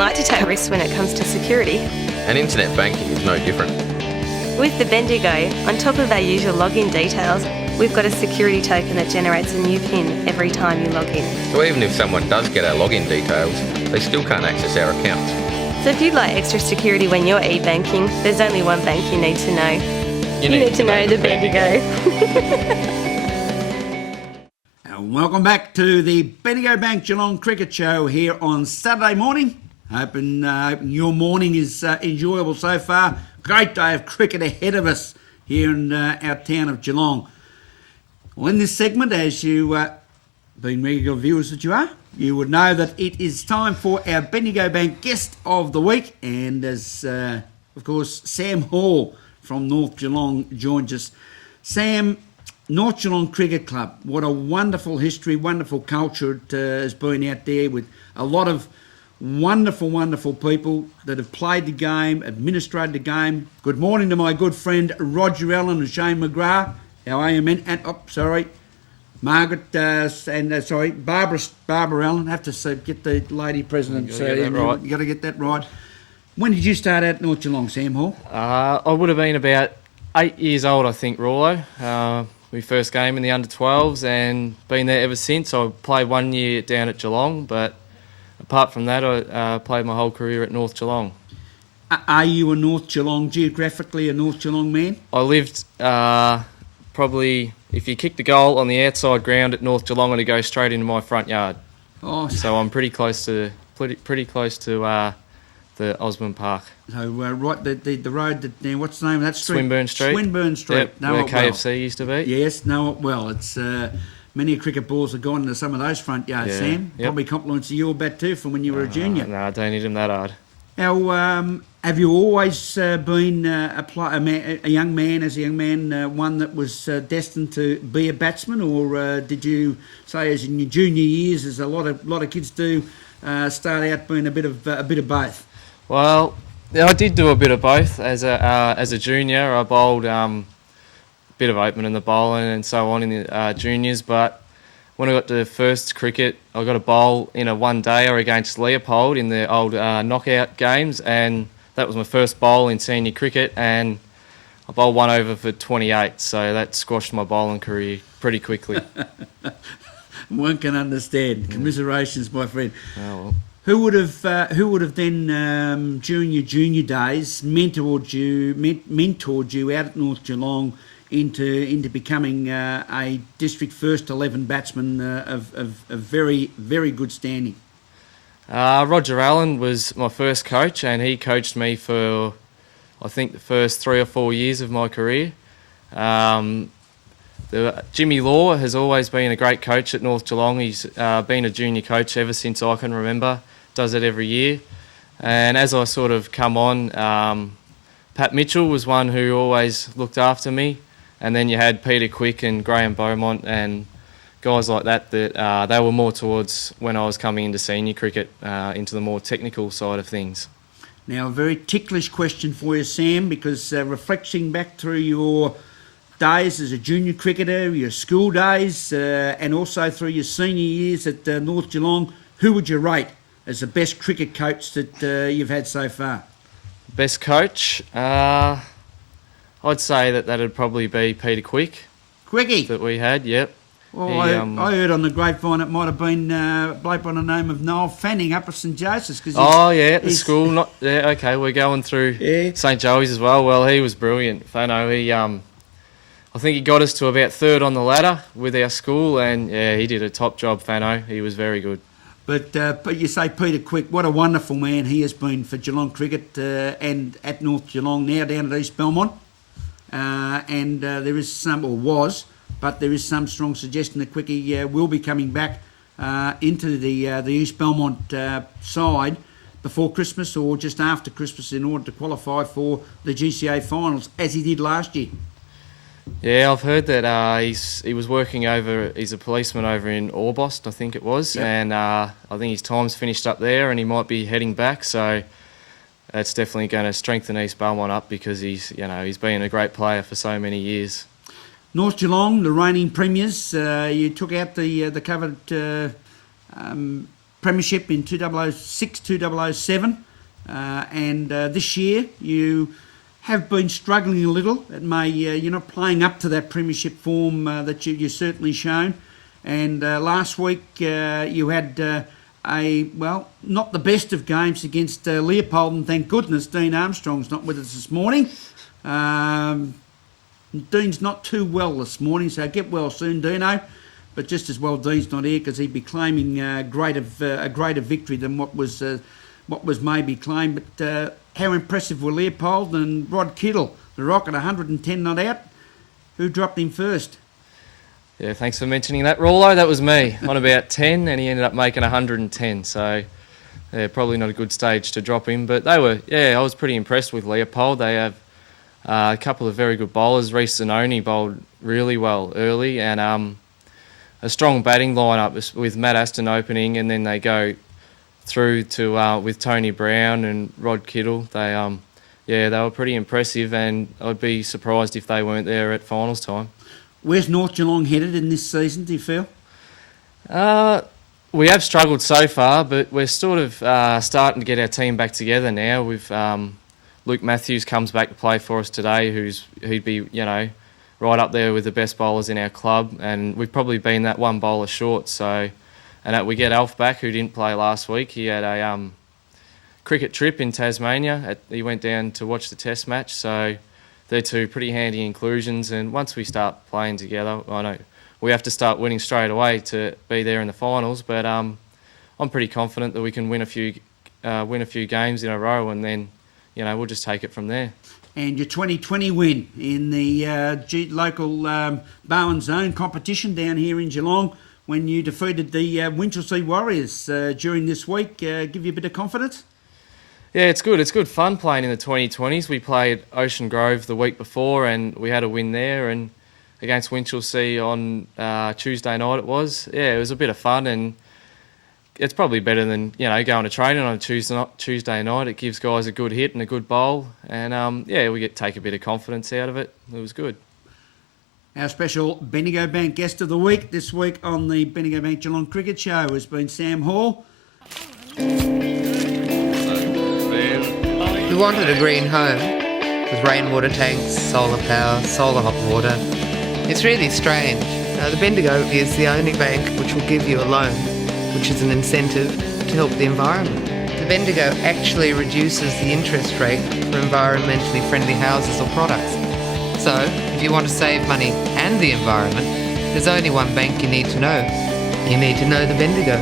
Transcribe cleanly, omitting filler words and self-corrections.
like to take risks when it comes to security. And internet banking is no different. With the Bendigo, on top of our usual login details, we've got a security token that generates a new PIN every time you log in. So even if someone does get our login details, they still can't access our accounts. So if you'd like extra security when you're e-banking, there's only one bank you need to know. You need to know the Bendigo. Welcome back to the Bendigo Bank Geelong Cricket Show here on Saturday morning. Hoping your morning is enjoyable so far. Great day of cricket ahead of us here in our town of Geelong. Well, in this segment, as you being regular viewers that you are, you would know that it is time for our Bendigo Bank Guest of the Week. And as, of course, Sam Hall from North Geelong joins us. Sam, North Geelong Cricket Club, what a wonderful history, wonderful culture it has been out there with a lot of wonderful, wonderful people that have played the game, administrated the game. Good morning to my good friend Roger Allen and Shane McGrath. How are you, men? And, Margaret Barbara Allen. I have to get the lady president. You got to get that right. When did you start out at North Geelong, Sam Hall? I would have been about 8 years old, I think, Rawlo. My first game in the under-12s and been there ever since. I played 1 year down at Geelong, but apart from that, I played my whole career at North Geelong. Are you a North Geelong, geographically a North Geelong man? I lived probably, if you kick the goal on the outside ground at North Geelong, it'd go straight into my front yard. Oh, so I'm pretty close to the Osborne Park. So right, the road that now, what's the name of that street? Swinburne Street. Swinburne Street. Yep, know where it KFC well. used to be. Yes, know it well. It's many cricket balls have gone into some of those front yards, Sam. Yep. Probably compliments to your bat too from when you were a junior. No, I don't need him that hard. Now, have you always been a young man, one that was destined to be a batsman, or did you say, as in your junior years, as a lot of kids do, start out being a bit of both? Well, I did do a bit of both. As a junior, I bowled a bit of opening in the bowling and so on in the juniors, but when I got to first cricket, I got a bowl in a one-dayer against Leopold in the old knockout games, and that was my first bowl in senior cricket, and I bowled one over for 28, so that squashed my bowling career pretty quickly. One can understand. Commiserations, my friend. Oh, well. Who would have then during your junior days mentored you out at North Geelong into becoming a district first 11 batsman of very, very good standing? Roger Allen was my first coach, and he coached me for, I think, the first 3 or 4 years of my career. Jimmy Law has always been a great coach at North Geelong. He's been a junior coach ever since I can remember, does it every year. And as I sort of come on, Pat Mitchell was one who always looked after me. And then you had Peter Quick and Graham Beaumont and guys like that they were more towards when I was coming into senior cricket, into the more technical side of things. Now, a very ticklish question for you, Sam, because reflecting back through your days as a junior cricketer, your school days, and also through your senior years at North Geelong, who would you rate as the best cricket coach that you've had so far? Best coach? I'd say that'd probably be Peter Quick. Quickie? That we had, yep. Well, I heard on the grapevine it might have been a bloke by the name of Noel Fanning up at St Joseph's. At the school. Okay, we're going through St Joey's as well. Well, he was brilliant. Fano, I think he got us to about third on the ladder with our school, and he did a top job, Fano. He was very good. But you say Peter Quick, what a wonderful man he has been for Geelong cricket and at North Geelong, now down at East Belmont. There is some strong suggestion that Quickie will be coming back into the East Belmont side before Christmas or just after Christmas in order to qualify for the GCA finals, as he did last year. Yeah, I've heard that he was working he's a policeman over in Orbost, I think it was, yep. And I think his time's finished up there and he might be heading back, so that's definitely going to strengthen East Belmont up because he's been a great player for so many years. North Geelong, the reigning premiers, you took out the covered premiership in 2006, 2007, and this year you have been struggling a little. It may you're not playing up to that premiership form that you've certainly shown. And last week you had not the best of games against Leopold, and thank goodness Dean Armstrong's not with us this morning. Dean's not too well this morning, so get well soon, Dino. But just as well, Dean's not here because he'd be claiming a greater victory than what was maybe claimed. But how impressive were Leopold and Rod Kittle, the Rocket, 110 not out? Who dropped him first? Yeah, thanks for mentioning that, Rawlo. That was me on about 10, and he ended up making 110. So, yeah, probably not a good stage to drop him. But I was pretty impressed with Leopold. They have a couple of very good bowlers. Reece Zanoni bowled really well early, and a strong batting lineup with Matt Aston opening, and then they go through to with Tony Brown and Rod Kittle. They were pretty impressive, and I'd be surprised if they weren't there at finals time. Where's North Geelong headed in this season, do you feel? We have struggled so far, but we're sort of starting to get our team back together now. We've Luke Matthews comes back to play for us today, he'd be right up there with the best bowlers in our club, and we've probably been that one bowler short. So, and we get Alf back, who didn't play last week. He had a cricket trip in Tasmania. He went down to watch the Test match, so they're two pretty handy inclusions. And once we start playing together, I know we have to start winning straight away to be there in the finals. But I'm pretty confident that we can win a few games in a row, and then we'll just take it from there. And your 2020 win in the local Bowen Zone competition down here in Geelong, when you defeated the Winchelsea Warriors during this week, give you a bit of confidence? Yeah, it's good. It's good fun playing in the 2020s. We played Ocean Grove the week before, and we had a win there, and against Winchelsea on Tuesday night it was. Yeah, it was a bit of fun, and it's probably better than going to training on a Tuesday night. It gives guys a good hit and a good bowl, and we take a bit of confidence out of it. It was good. Our special Bendigo Bank guest of the week this week on the Bendigo Bank Geelong Cricket Show has been Sam Hall. We wanted a green home with rainwater tanks, solar power, solar hot water. It's really strange. The Bendigo is the only bank which will give you a loan, which is an incentive to help the environment. The Bendigo actually reduces the interest rate for environmentally friendly houses or products. So, if you want to save money and the environment, there's only one bank you need to know. You need to know the Bendigo.